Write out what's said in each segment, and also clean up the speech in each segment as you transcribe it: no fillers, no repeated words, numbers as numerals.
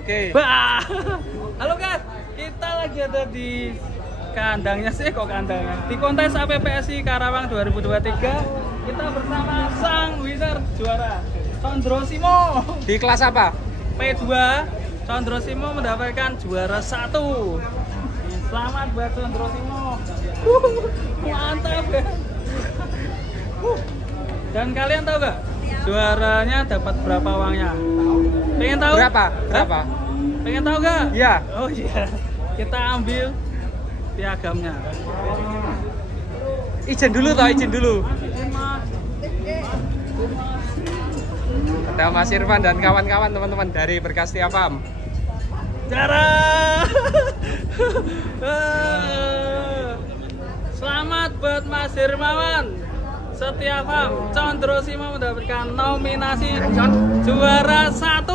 Oke. Bah. Halo guys, kita lagi ada di kandangnya sih kok kandangnya. Di kontes APPSI Karawang 2023 kita bersama sang winner juara Condro Simo. Di kelas apa? P2 Condro Simo mendapatkan juara 1. Selamat buat Condro Simo. Mantap ya. Dan kalian tahu gak juaranya dapat berapa uangnya? Pengen tahu? Berapa? Berapa? Pengen tahu gak? Iya. Oh iya. Kita ambil piagamnya. Izin dulu toh, izin dulu. Ada Mas Irfan dan kawan-kawan teman-teman dari Berkastia Farm. Cara. Selamat buat Mas Hermawan Setia Farm. Condro Simo mendapatkan nominasi juara 1.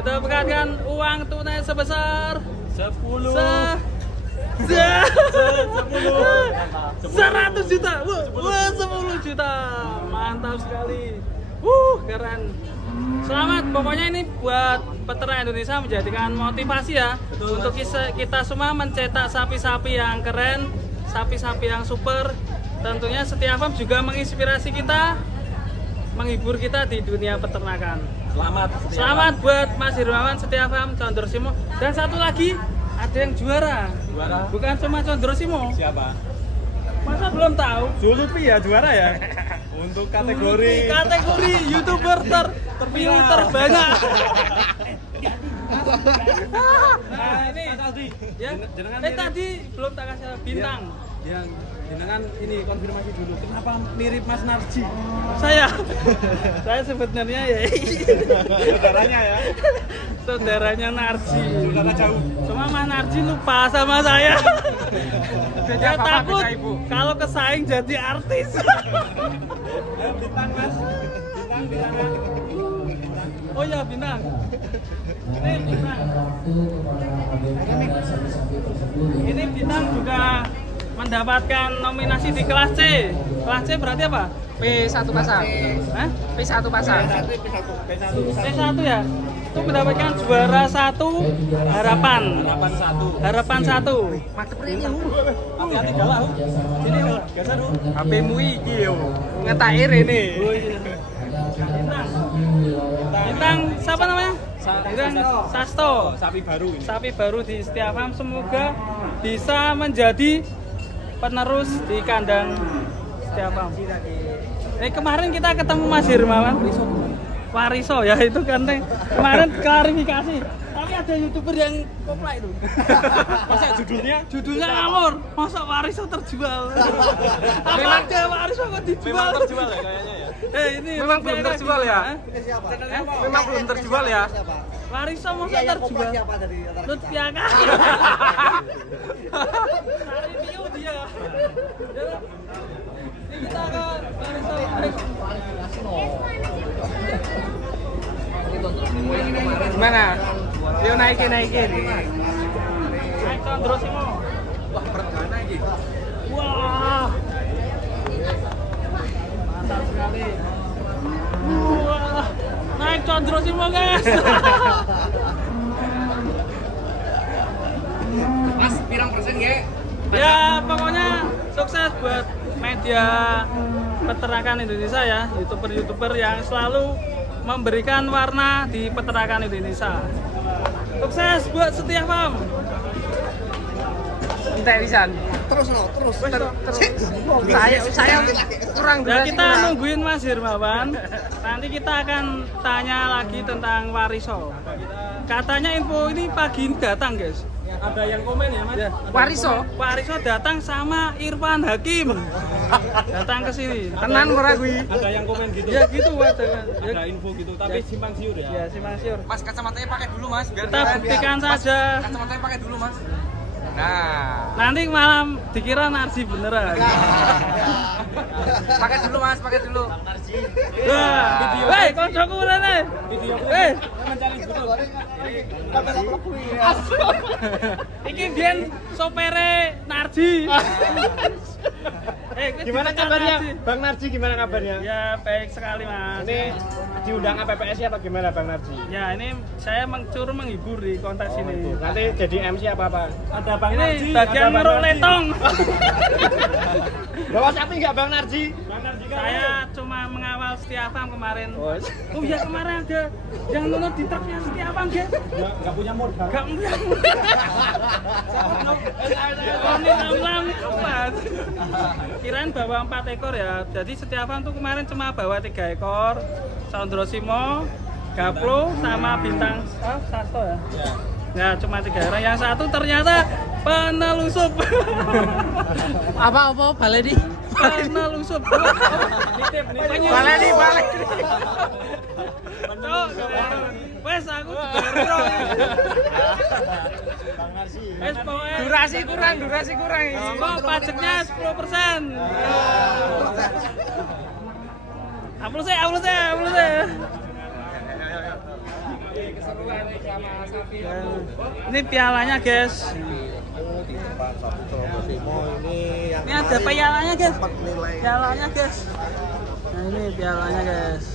Mendapatkan uang tunai sebesar 100 juta. Wah, 10 juta. Mantap sekali. Keren. Selamat, pokoknya ini buat peternak Indonesia menjadikan motivasi ya. Betul, untuk kita semua mencetak sapi-sapi yang keren, sapi-sapi yang super. Tentunya Setia Farm juga menginspirasi kita, menghibur kita di dunia peternakan. Selamat buat Mas Hermawan Setia Farm, Condro Simo. Dan satu lagi, ada yang juara. Bukan cuma Condro Simo. Siapa? Masa belum tahu? Zulupi ya juara ya. Untuk kategori YouTuber terview terbanyak. Nah ini ya. Tadi belum tak kasih bintang. Yang jenengan ini konfirmasi dulu. Kenapa mirip Mas Narji? Saya sebenarnya ya. Saudaranya ya. Saudaranya Narji. Saudara jauh. Cuma Mas Narji lupa sama saya. Dia takut kalau kesaing jadi artis. Bintang Mas. Bintang. Oh ya bintang. Ini bintang. Ini bintang juga mendapatkan nominasi di kelas C. Kelas C berarti apa? P1 pasang. Hah? P1 pasang. P1 ya. Itu mendapatkan juara 1 harapan 1. Mantep ini. Hati-hati galau. Ini geser lu. HP-mu iki yo. Ngetair ini. Oh iya. Bintang siapa namanya? Bintang Sasto. Sapi baru ini. Sapi baru di Setia Farm, semoga bisa menjadi penerus di kandang Setia Farm. Kemarin kita ketemu Mas Hermawan Wariso ya, itu kan kemarin klarifikasi. Tapi ada YouTuber yang kopla itu. Masa judulnya ngalor. Masa Wariso terjual? Apa ada Wariso kok dijual? Memang terjual ya kayaknya ya. Ini Memang belum terjual ya? Memang belum terjual ya? Wariso masa terjual? Lutfiaka. Review dia. Ini kita ke Wariso. Gimana? Yuk naikin. Naik Condro Simo. Wah, berat mana ini? Wah. Mantap sekali. Wah. Naik Condro Simo, guys. Mas, pirang persen ya? Ya, pokoknya sukses buat media peternakan Indonesia ya, YouTuber yang selalu memberikan warna di peternakan Indonesia. Sukses buat Setia Farm. Entek pisan. Terus. Saya kurang Ya, kita nungguin Mas Hermawan. Nanti kita akan tanya lagi tentang Wariso. Katanya info ini pagi ini datang, guys. Ada yang komen ya Mas? Ya. Wariso Datang sama Irfan Hakim. Datang ke sini. tenan ora kuwi. Ada yang komen gitu. Ya gitu, Mas. Ada info gitu, tapi simpang siur ya. Ya, simpang siur. Mas, kacamatanya pakai dulu, Mas. Biar Kita buktikan saja. Kacamatanya pakai dulu, Mas. Nah, Nanti malam dikira Narji beneran. pakai dulu, Mas, pakai dulu. Wah, hei, koncoku rene. Hei, Mencari dulu. iki biyen sopere Narji. Gimana kabarnya? Bang Narji gimana kabarnya? Ya, baik sekali, Mas. Ini diundang PPSI apa gimana Bang Narji? Ya ini saya menghibur di kontes ini. Nanti jadi MC apa? Ada Bang Ini Narji. bagian ngeruk letong. Bawa sapi nggak Bang Narji? Saya cuma mengawal Setiafam kemarin. Oh ya kemarin ada yang nonton di truknya Setiafam dia. nggak punya modal. Gak punya modal. Ini lam kapan? Kirain bawa 4 ekor ya. Jadi Setiafam tuh kemarin cuma bawa 3 ekor. Sondro Simo, Gaplo sama bintang Sasto ya. Ya cuma 3 orang. Yang satu ternyata penelusup. Apa Baledi? Penelusup. Baledi. Cok, wes aku baru. Wes pokoknya Durasi kurang. kok pajaknya 10%. Upload saya. Ini pialanya guys. Ini ada pialanya guys. Pialanya guys. Nah ini pialanya guys.